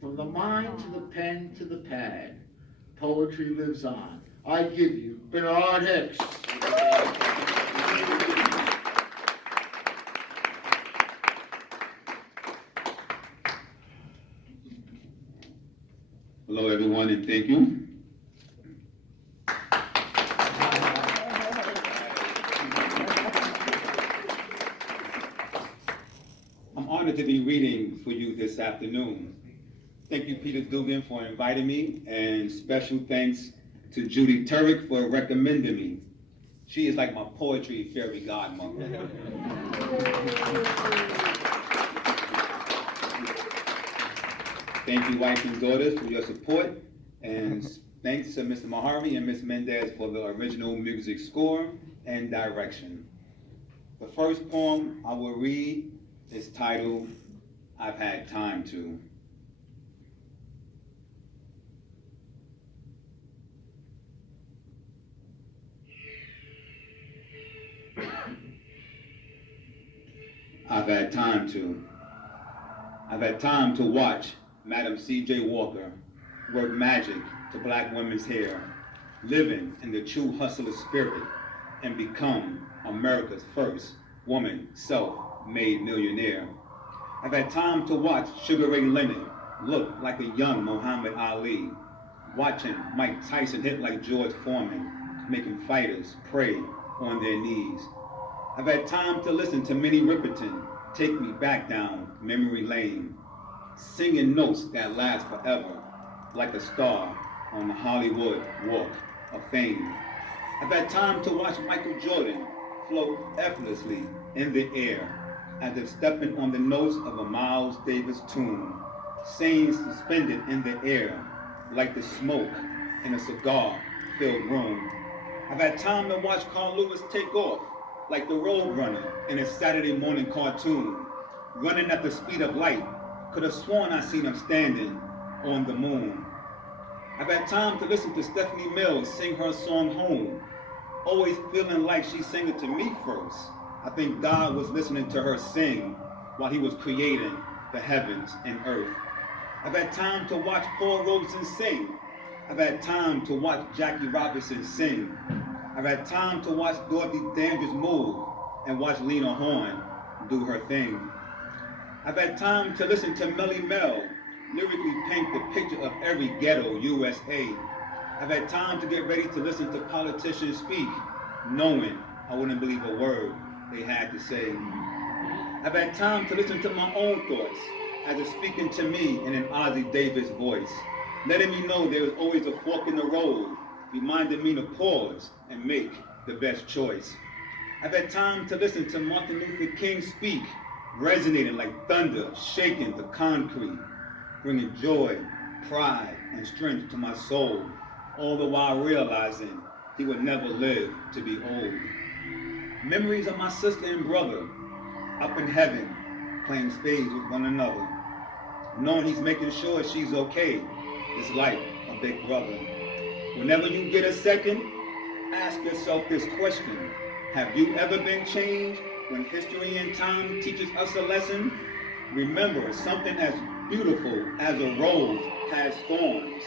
From the mind to the pen to the pad, poetry lives on. I give you Bernard Hicks. Hello, everyone, and thank you. I'm honored to be reading for you this afternoon. Thank you, Peter Dugan, for inviting me, and special thanks to Judy Turek for recommending me. She is like my poetry fairy godmother. Thank you, wife and daughters, for your support, and thanks to Mr. Mahari and Ms. Mendez for the original music score and direction. The first poem I will read is titled, I've Had Time To. I've had time to. I've had time to watch Madam C.J. Walker work magic to black women's hair, living in the true hustler spirit, and become America's first woman self-made millionaire. I've had time to watch Sugar Ray Leonard look like a young Muhammad Ali, watching Mike Tyson hit like George Foreman, making fighters pray on their knees. I've had time to listen to Minnie Riperton take me back down memory lane, singing notes that last forever, like a star on the Hollywood Walk of Fame. I've had time to watch Michael Jordan float effortlessly in the air, as if stepping on the notes of a Miles Davis tune, saying suspended in the air, like the smoke in a cigar-filled room. I've had time to watch Carl Lewis take off, like the Roadrunner in a Saturday morning cartoon, running at the speed of light. Could have sworn I seen him standing on the moon. I've had time to listen to Stephanie Mills sing her song Home, always feeling like she sang it to me first. I think God was listening to her sing while he was creating the heavens and earth. I've had time to watch Paul Robeson sing. I've had time to watch Jackie Robinson sing. I've had time to watch Dorothy Dandridge move and watch Lena Horne do her thing. I've had time to listen to Melly Mel lyrically paint the picture of every ghetto USA. I've had time to get ready to listen to politicians speak, knowing I wouldn't believe a word they had to say. I've had time to listen to my own thoughts as it's speaking to me in an Ozzie Davis voice, letting me know there is always a fork in the road, reminding me to pause and make the best choice. I've had time to listen to Martin Luther King speak, resonating like thunder, shaking the concrete, bringing joy, pride, and strength to my soul, all the while realizing he would never live to be old. Memories of my sister and brother up in heaven, playing spades with one another, knowing he's making sure she's okay. It's like a big brother. Whenever you get a second, ask yourself this question. Have you ever been changed when history and time teaches us a lesson? Remember, something as beautiful as a rose has thorns.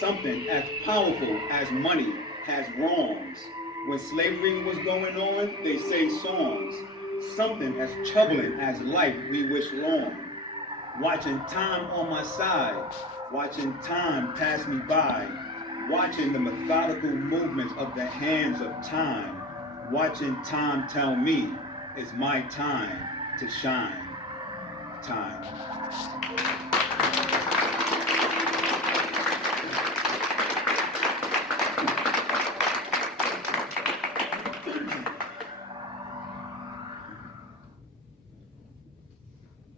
Something as powerful as money has wrongs. When slavery was going on, they say songs. Something as troubling as life we wish long. Watching time on my side, watching time pass me by, watching the methodical movements of the hands of time, watching time tell me it's my time to shine. Time.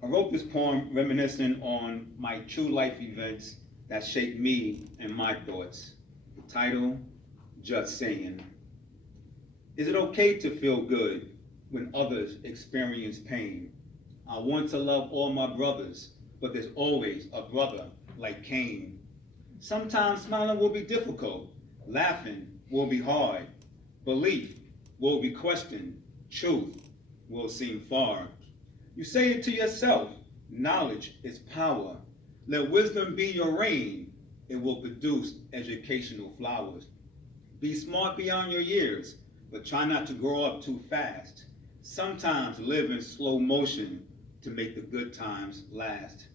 I wrote this poem reminiscing on my true life events that shaped me and my thoughts. The title, Just Saying. Is it okay to feel good when others experience pain? I want to love all my brothers, but there's always a brother like Cain. Sometimes smiling will be difficult, laughing will be hard, belief will be questioned, truth will seem far. You say it to yourself, knowledge is power. Let wisdom be your rain. It will produce educational flowers. Be smart beyond your years, but try not to grow up too fast. Sometimes live in slow motion to make the good times last.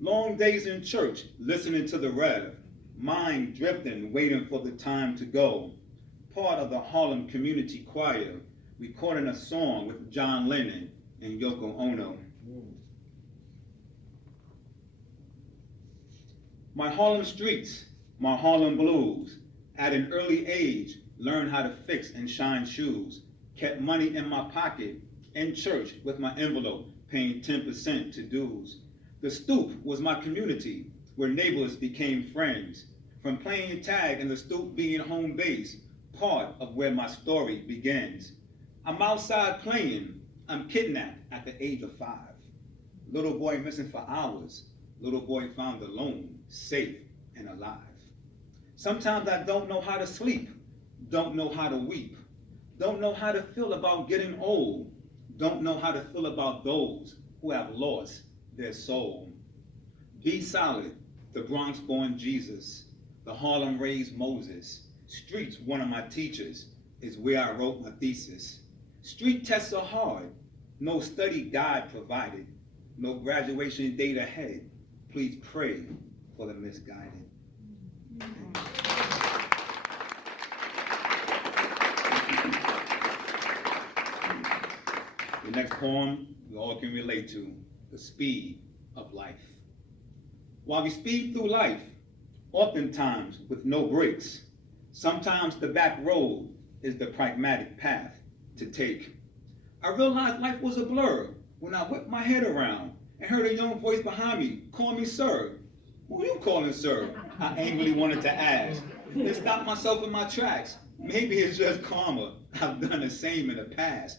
Long days in church, listening to the Rev, mind drifting, waiting for the time to go. Part of the Harlem Community Choir, recording a song with John Lennon and Yoko Ono. My Harlem streets, my Harlem blues. At an early age, learned how to fix and shine shoes. Kept money in my pocket, in church with my envelope, paying 10% to dues. The stoop was my community, where neighbors became friends. From playing tag and the stoop being home base, part of where my story begins. I'm outside playing, I'm kidnapped at the age of 5. Little boy missing for hours, little boy found alone, safe and alive. Sometimes I don't know how to sleep, don't know how to weep, don't know how to feel about getting old, don't know how to feel about those who have lost their soul. Bsolid, the Bronx born Jesus, the Harlem raised Moses. Streets, one of my teachers, is where I wrote my thesis. Street tests are hard, no study guide provided, no graduation date ahead. Please pray for the misguided. The next poem we all can relate to, the speed of life. While we speed through life, oftentimes with no brakes, sometimes the back road is the pragmatic path to take. I realized life was a blur when I whipped my head around and heard a young voice behind me call me sir. Who are you calling sir? I angrily wanted to ask. Then stopped myself in my tracks. Maybe it's just karma. I've done the same in the past.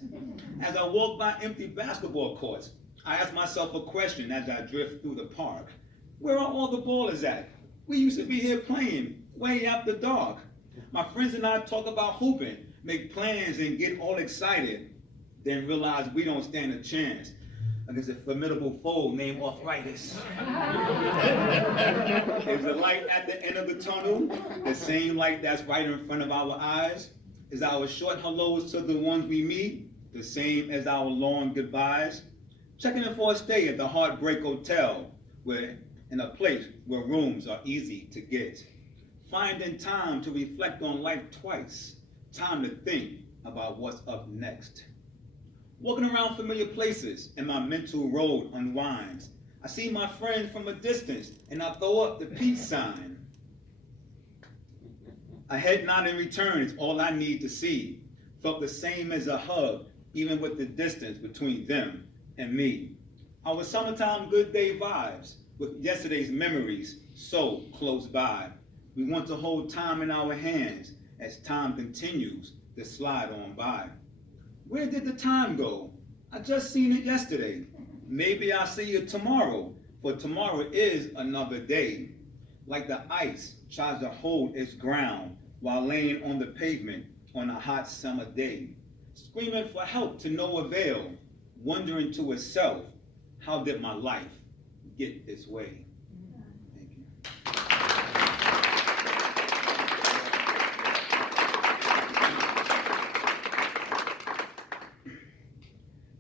As I walk by empty basketball courts, I ask myself a question as I drift through the park. Where are all the ballers at? We used to be here playing way after dark. My friends and I talk about hooping, make plans and get all excited, then realize we don't stand a chance against a formidable foe named arthritis. Is the light at the end of the tunnel the same light that's right in front of our eyes? Is our short hellos to the ones we meet the same as our long goodbyes? Checking in for a stay at the Heartbreak Hotel, where in a place where rooms are easy to get. Finding time to reflect on life twice, time to think about what's up next. Walking around familiar places and my mental road unwinds. I see my friend from a distance and I throw up the peace sign. A head nod in return is all I need to see. Felt the same as a hug, even with the distance between them and me. Our summertime good day vibes with yesterday's memories so close by. We want to hold time in our hands as time continues to slide on by. Where did the time go? I just seen it yesterday. Maybe I'll see it tomorrow, for tomorrow is another day. Like the ice tries to hold its ground while laying on the pavement on a hot summer day. Screaming for help to no avail, wondering to itself, how did my life get this way? Thank you.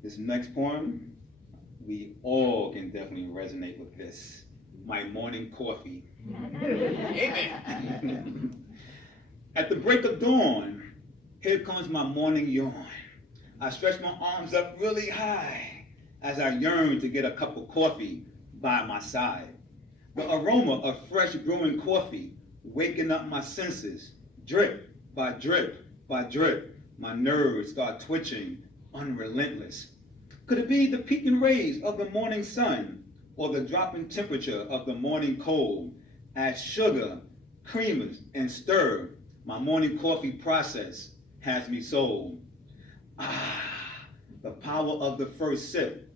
This next poem, we all can definitely resonate with this. My morning coffee. Amen. At the break of dawn, here comes my morning yawn. I stretch my arms up really high as I yearn to get a cup of coffee by my side. The aroma of fresh brewing coffee waking up my senses, drip by drip by drip. My nerves start twitching, unrelentless. Could it be the peeking rays of the morning sun or the dropping temperature of the morning cold? Add sugar, creamers, and stir. My morning coffee process has me sold. Ah, the power of the first sip,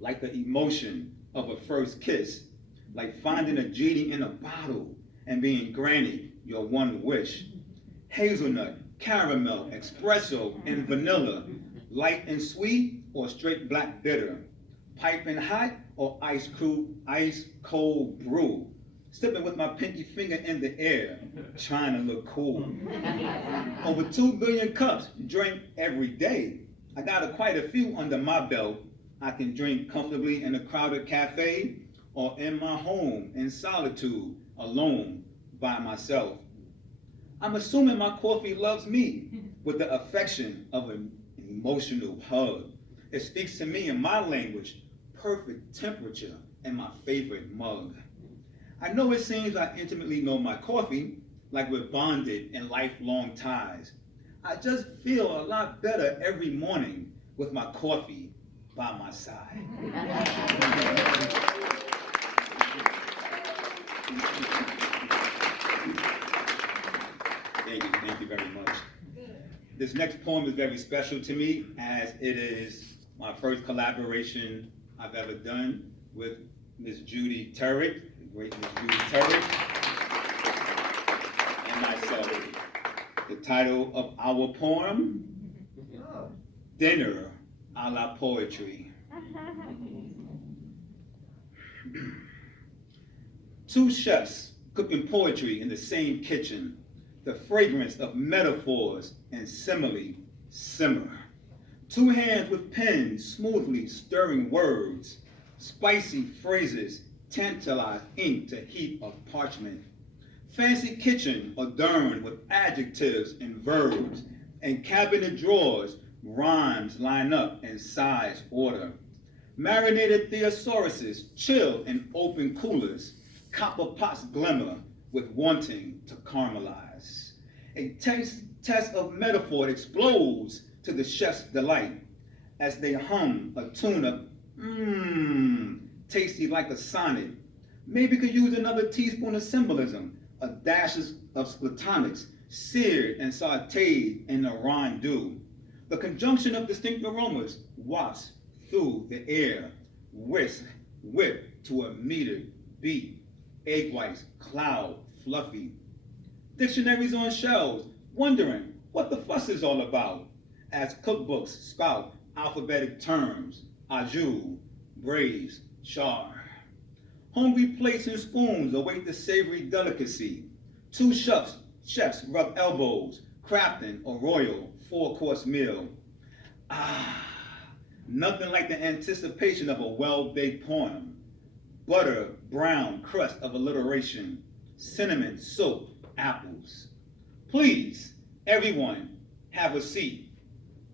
like the emotion of a first kiss, like finding a genie in a bottle and being granted your one wish. Hazelnut, caramel, espresso, and vanilla, light and sweet or straight black bitter. piping hot or ice cold brew. Sipping with my pinky finger in the air, trying to look cool. Over 2 billion cups, drink every day. I got quite a few under my belt. I can drink comfortably in a crowded cafe or in my home in solitude, alone, by myself. I'm assuming my coffee loves me with the affection of an emotional hug. It speaks to me in my language, perfect temperature, and my favorite mug. I know it seems I intimately know my coffee, like we're bonded in lifelong ties. I just feel a lot better every morning with my coffee by my side. Thank you very much. This next poem is very special to me as it is my first collaboration I've ever done with Miss Judy Turrick, the great Miss Judy Turrick, and myself. The title of our poem, Dinner a la Poetry. Two chefs cooking poetry in the same kitchen. The fragrance of metaphors and simile simmer. Two hands with pens smoothly stirring words. Spicy phrases tantalize ink to heap of parchment. Fancy kitchen adorned with adjectives and verbs, and cabinet drawers, rhymes line up in size order. Marinated thesauruses chill in open coolers, copper pots glimmer with wanting to caramelize. A test of metaphor explodes to the chef's delight as they hum a tune of tasty like a sonnet. Maybe could use another teaspoon of symbolism, a dash of platonics, seared and sauteed in the rondeau. The conjunction of distinct aromas wafts through the air, whip to a metered beat. Egg whites, cloud, fluffy. Dictionaries on shelves, wondering what the fuss is all about, as cookbooks spout alphabetic terms, au jus, braise, char. Hungry plates and spoons await the savory delicacy. Two chefs rub elbows, crafting a royal four-course meal. Nothing like the anticipation of a well-baked poem. Butter, brown crust of alliteration, cinnamon soaked apples. Please, everyone, have a seat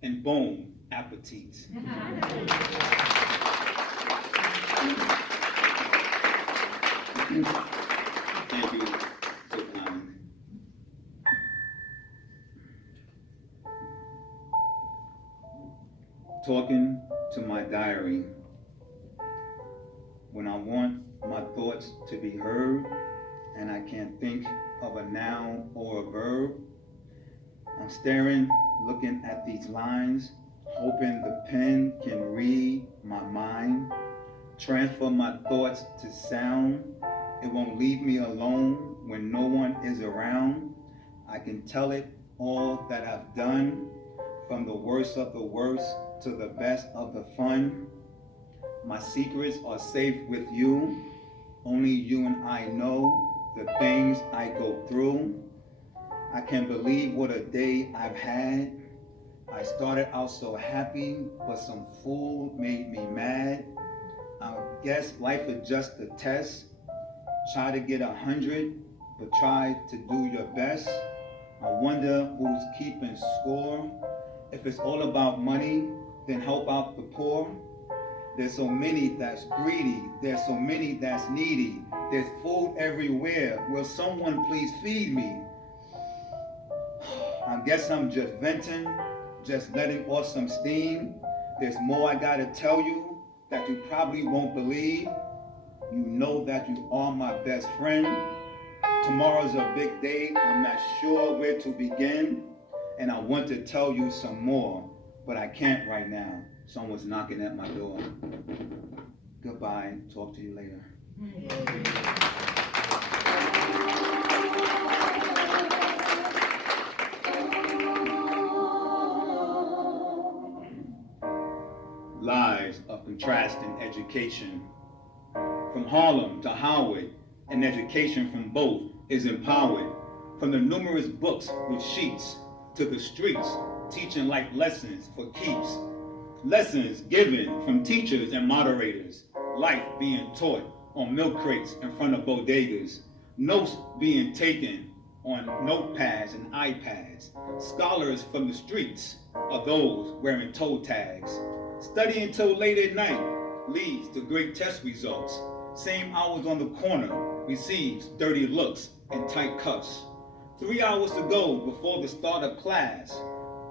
and bon appetit. Thank you so kind. Talking to my diary. When I want my thoughts to be heard and I can't think of a noun or a verb, I'm staring, looking at these lines, hoping the pen can read my mind, transfer my thoughts to sound. It won't leave me alone when no one is around. I can tell it all that I've done, from the worst of the worst to the best of the fun. My secrets are safe with you. Only you and I know the things I go through. I can't believe what a day I've had. I started out so happy, but some fool made me mad. I guess life is just a test. Try to get 100, but try to do your best. I wonder who's keeping score. If it's all about money, then help out the poor. There's so many that's greedy. There's so many that's needy. There's food everywhere. Will someone please feed me? I guess I'm just venting, just letting off some steam. There's more I gotta tell you that you probably won't believe. You know that you are my best friend. Tomorrow's a big day. I'm not sure where to begin. And I want to tell you some more, but I can't right now. Someone's knocking at my door. Goodbye. Talk to you later. Lives of contrasting education. From Harlem to Howard, an education from both is empowered. From the numerous books with sheets to the streets, teaching life lessons for keeps. Lessons given from teachers and moderators, life being taught on milk crates in front of bodegas, notes being taken on notepads and iPads. Scholars from the streets are those wearing toe tags. Studying till late at night leads to great test results. Same hours on the corner receives dirty looks and tight cuffs. 3 hours to go before the start of class.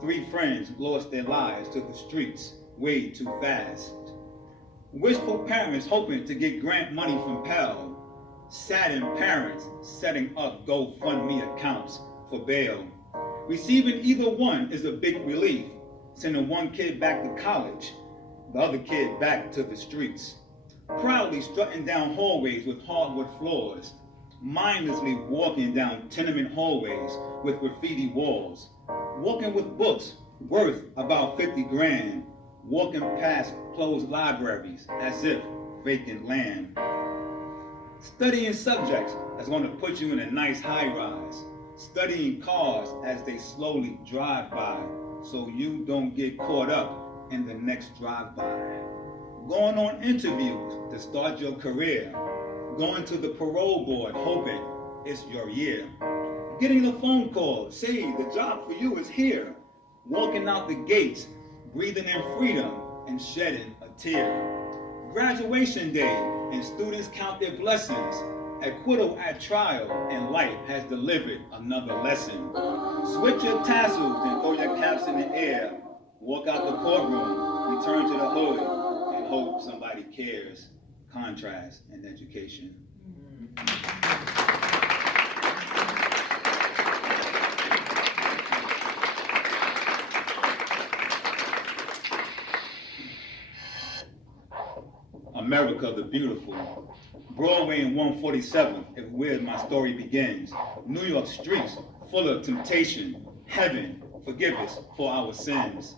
3 friends lost their lives to the streets way too fast. Wishful parents hoping to get grant money from Pell. Saddened parents setting up GoFundMe accounts for bail. Receiving either one is a big relief, sending one kid back to college, the other kid back to the streets. Proudly strutting down hallways with hardwood floors, mindlessly walking down tenement hallways with graffiti walls, walking with books worth about 50 grand, walking past closed libraries as if vacant land. Studying subjects that's going to put you in a nice high rise, studying cars as they slowly drive by so you don't get caught up in the next drive-by. Going on interviews to start your career, going to the parole board hoping it's your year, getting a phone call, say the job for you is here, walking out the gates, breathing in freedom and shedding a tear. Graduation day and students count their blessings, acquittal at trial and life has delivered another lesson. Switch your tassels and throw your caps in the air, walk out the courtroom, return to the hood and hope somebody cares. Contrast and education. America the Beautiful. Broadway and 147th is where my story begins. New York streets full of temptation. Heaven, forgive us for our sins.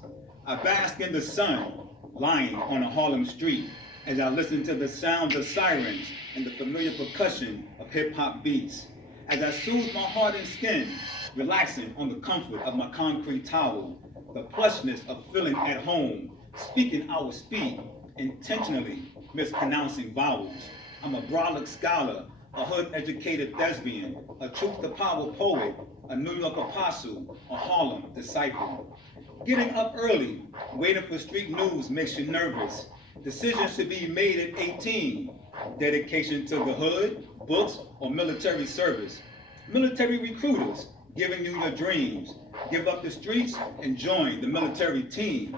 I bask in the sun, lying on a Harlem street, as I listen to the sounds of sirens and the familiar percussion of hip-hop beats. As I soothe my heart and skin, relaxing on the comfort of my concrete towel, the plushness of feeling at home, speaking our speed, intentionally mispronouncing vowels. I'm a brolic scholar, a hood-educated thespian, a truth-to-power poet, a New York apostle, a Harlem disciple. Getting up early, waiting for street news makes you nervous. Decisions should be made at 18. Dedication to the hood, books, or military service. Military recruiters giving you your dreams. Give up the streets and join the military team.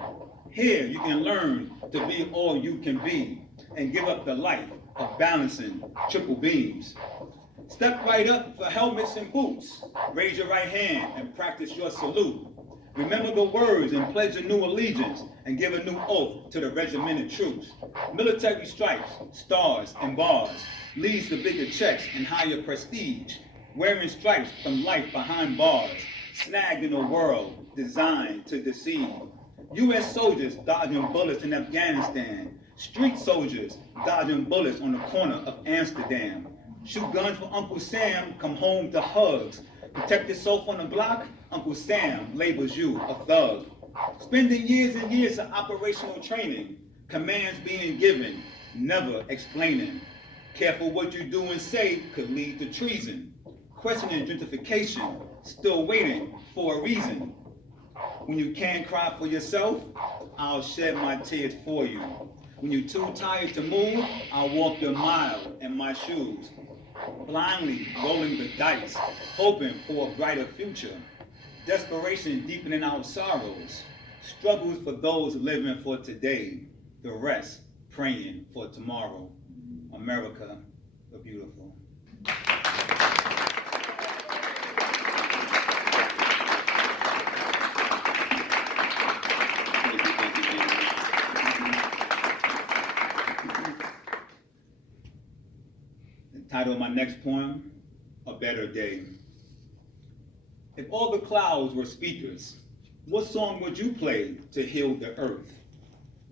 Here you can learn to be all you can be and give up the life of balancing triple beams. Step right up for helmets and boots. Raise your right hand and practice your salute. Remember the words and pledge a new allegiance and give a new oath to the regimented troops. Military stripes, stars, and bars leads to bigger checks and higher prestige. Wearing stripes from life behind bars, snagged in a world designed to deceive. U.S. soldiers dodging bullets in Afghanistan. Street soldiers dodging bullets on the corner of Amsterdam. Shoot guns for Uncle Sam, come home to hugs. Protect yourself on the block, Uncle Sam labels you a thug. Spending years and years of operational training, commands being given, never explaining. Careful what you do and say could lead to treason. Questioning gentrification, still waiting for a reason. When you can't cry for yourself, I'll shed my tears for you. When you're too tired to move, I'll walk your mile in my shoes. Blindly rolling the dice, hoping for a brighter future. Desperation deepening our sorrows. Struggles for those living for today. The rest praying for tomorrow. America the Beautiful. Title of my next poem, A Better Day. If all the clouds were speakers, what song would you play to heal the earth?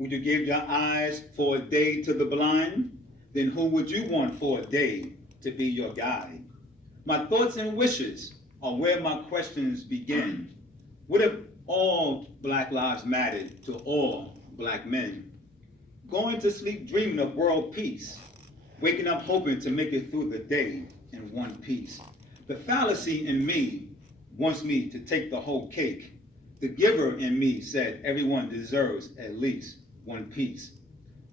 Would you give your eyes for a day to the blind? Then who would you want for a day to be your guide? My thoughts and wishes are where my questions begin. What if all Black lives mattered to all Black men? Going to sleep dreaming of world peace, waking up hoping to make it through the day in one piece. The fallacy in me wants me to take the whole cake. The giver in me said everyone deserves at least one piece.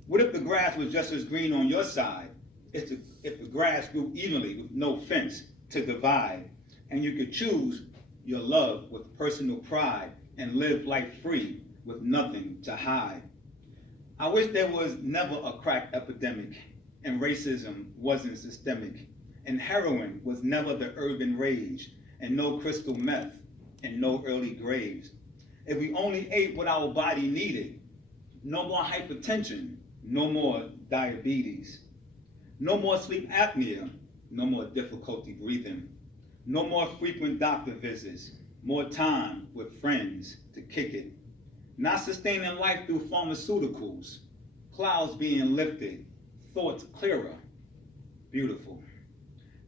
What if the grass was just as green on your side? If the grass grew evenly with no fence to divide, and you could choose your love with personal pride and live life free with nothing to hide. I wish there was never a crack epidemic, and racism wasn't systemic, and heroin was never the urban rage, and no crystal meth, and no early graves. If we only ate what our body needed, no more hypertension, no more diabetes, no more sleep apnea, no more difficulty breathing, no more frequent doctor visits, more time with friends to kick it, not sustaining life through pharmaceuticals, clouds being lifted, thoughts clearer, beautiful.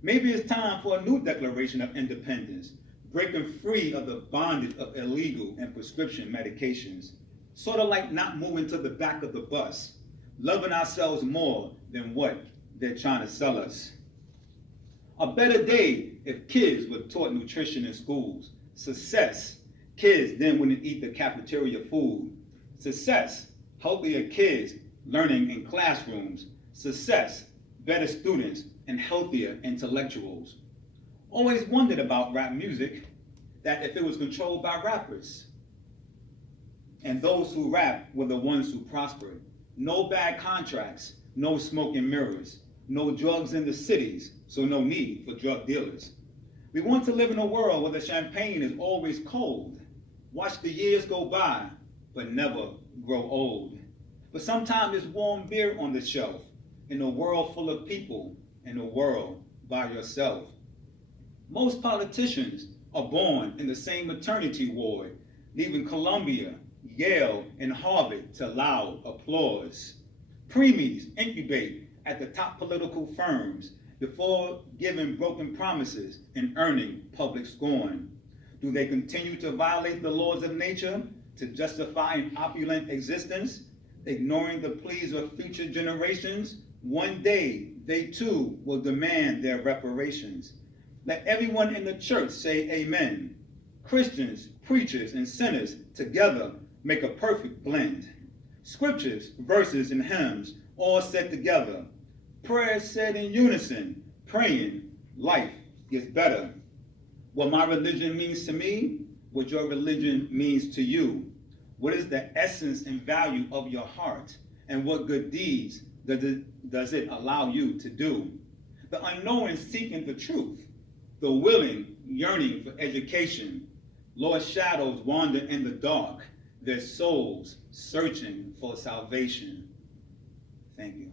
Maybe it's time for a new declaration of independence, breaking free of the bondage of illegal and prescription medications, sort of like not moving to the back of the bus, loving ourselves more than what they're trying to sell us. A better day if kids were taught nutrition in schools. Success, kids then wouldn't eat the cafeteria food. Success, healthier kids learning in classrooms. Success, better students and healthier intellectuals. Always wondered about rap music, that if it was controlled by rappers, and those who rap were the ones who prospered. No bad contracts, no smoke and mirrors, no drugs in the cities, so no need for drug dealers. We want to live in a world where the champagne is always cold. Watch the years go by, but never grow old. But sometimes there's warm beer on the shelf, in a world full of people, in a world by yourself. Most politicians are born in the same maternity ward, leaving Columbia, Yale, and Harvard to loud applause. Preemies incubate at the top political firms before giving broken promises and earning public scorn. Do they continue to violate the laws of nature to justify an opulent existence, ignoring the pleas of future generations? One day, they too will demand their reparations. Let everyone in the church say amen. Christians, preachers, and sinners together make a perfect blend. Scriptures, verses, and hymns all said together. Prayers said in unison, praying, life gets better. What my religion means to me, what your religion means to you. What is the essence and value of your heart? And what good deeds does it allow you to do? The unknowing seeking the truth. The willing yearning for education. Lost shadows wander in the dark, their souls searching for salvation. Thank you.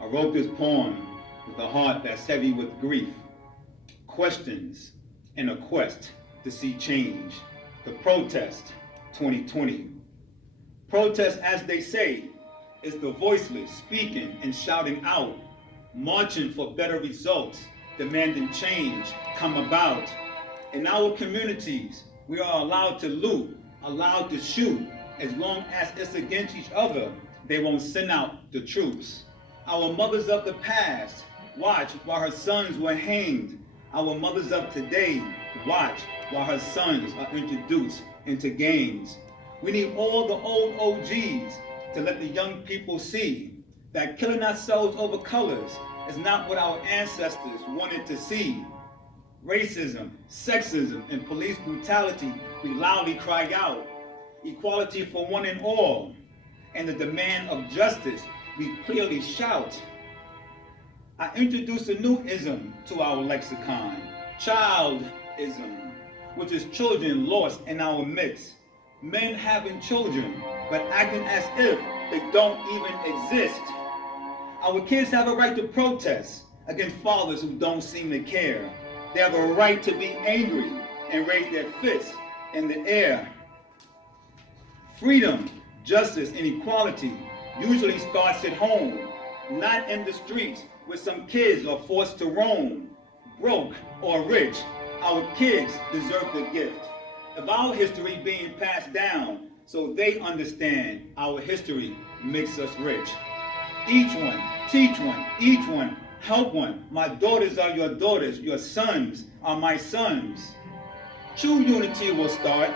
I wrote this poem with a heart that's heavy with grief, questions, and a quest to see change. The protest 2020. Protest, as they say, is the voiceless speaking and shouting out, marching for better results, demanding change come about. In our communities, we are allowed to loot, allowed to shoot. As long as it's against each other, they won't send out the troops. Our mothers of the past watch while her sons were hanged. Our mothers of today watch while her sons are introduced into gangs. We need all the old OGs to let the young people see that killing ourselves over colors is not what our ancestors wanted to see. Racism, sexism, and police brutality, we loudly cry out. Equality for one and all, and the demand of justice, we clearly shout. I introduced a new ism to our lexicon, childism, which is children lost in our midst. Men having children, but acting as if they don't even exist. Our kids have a right to protest against fathers who don't seem to care. They have a right to be angry and raise their fists in the air. Freedom, justice, and equality usually starts at home, not in the streets where some kids are forced to roam. Broke or rich, our kids deserve the gift of our history being passed down so they understand our history makes us rich. Each one, teach one, each one, help one. My daughters are your daughters, your sons are my sons. True unity will start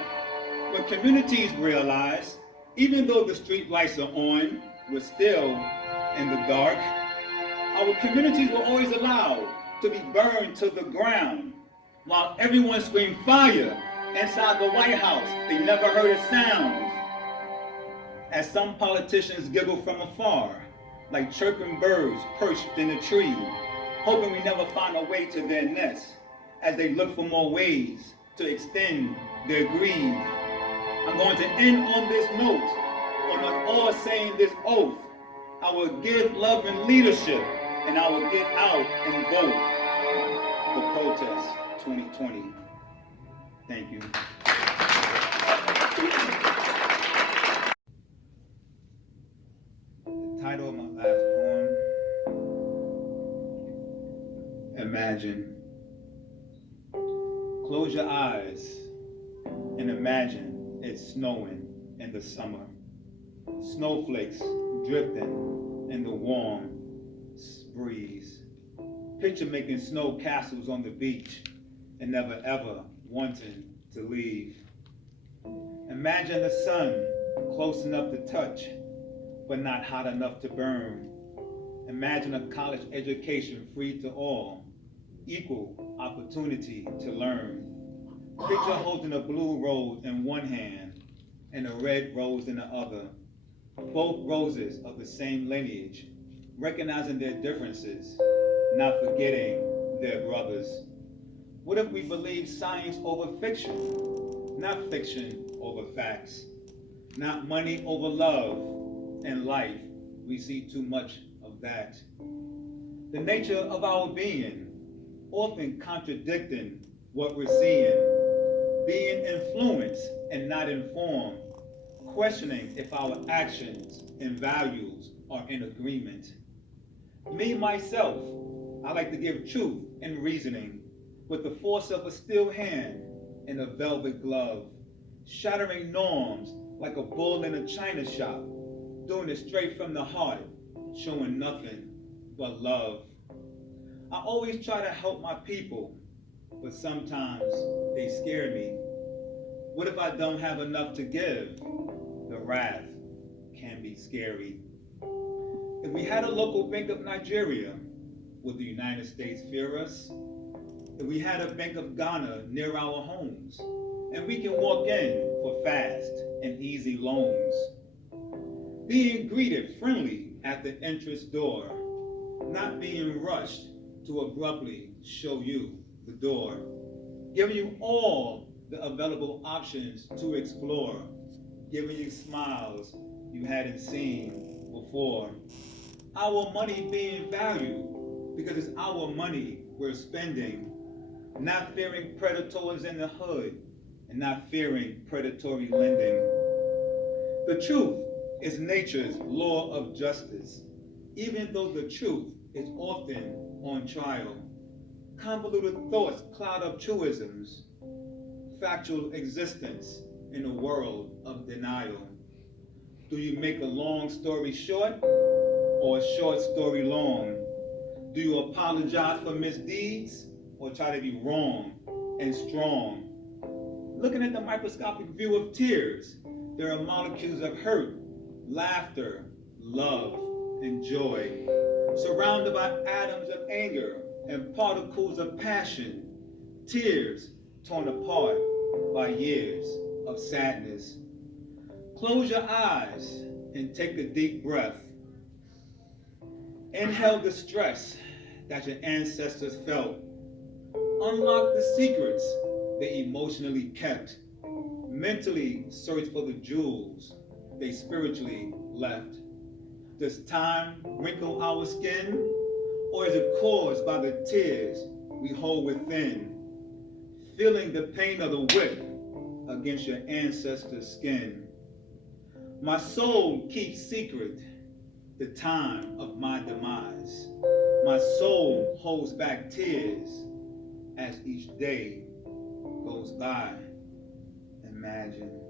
when communities realize, even though the street lights are on, we're still in the dark. Our communities were always allowed to be burned to the ground, while everyone screamed fire inside the White House. They never heard a sound. As some politicians giggle from afar, like chirping birds perched in a tree, hoping we never find a way to their nest, as they look for more ways to extend their greed. I'm going to end on this note, on us all saying this oath. I will give love and leadership, and I will get out and vote. The protest 2020. Thank you. The title of my last poem, Imagine. Close your eyes and imagine it's snowing in the summer. Snowflakes drifting in the warm breeze. Picture making snow castles on the beach and never ever wanting to leave. Imagine the sun close enough to touch, but not hot enough to burn. Imagine a college education free to all, equal opportunity to learn. Picture holding a blue rose in one hand and a red rose in the other, both roses of the same lineage, recognizing their differences, not forgetting their brothers. What if we believe science over fiction, not fiction over facts, not money over love and life? We see too much of that. The nature of our being, often contradicting what we're seeing, being influenced and not informed, questioning if our actions and values are in agreement. Me, myself, I like to give truth and reasoning with the force of a steel hand and a velvet glove, shattering norms like a bull in a china shop, doing it straight from the heart, showing nothing but love. I always try to help my people, but sometimes they scare me. What if I don't have enough to give? The wrath can be scary. If we had a local Bank of Nigeria, would the United States fear us? If we had a Bank of Ghana near our homes, and we can walk in for fast and easy loans, being greeted friendly at the entrance door, not being rushed to abruptly show you the door, giving you all the available options to explore, giving you smiles you hadn't seen before. Our money being valued because it's our money we're spending, not fearing predators in the hood and not fearing predatory lending. The truth is nature's law of justice, even though the truth is often on trial. Convoluted thoughts cloud up truisms, factual existence in a world of denial. Do you make a long story short or a short story long? Do you apologize for misdeeds or try to be wrong and strong? Looking at the microscopic view of tears, there are molecules of hurt, laughter, love, and joy, surrounded by atoms of anger and particles of passion, tears torn apart by years of sadness. Close your eyes and take a deep breath. Inhale the stress that your ancestors felt. Unlock the secrets they emotionally kept. Mentally search for the jewels they spiritually left. Does time wrinkle our skin? Or is it caused by the tears we hold within? Feeling the pain of the whip against your ancestors' skin. My soul keeps secret the time of my demise. My soul holds back tears as each day goes by. Imagine.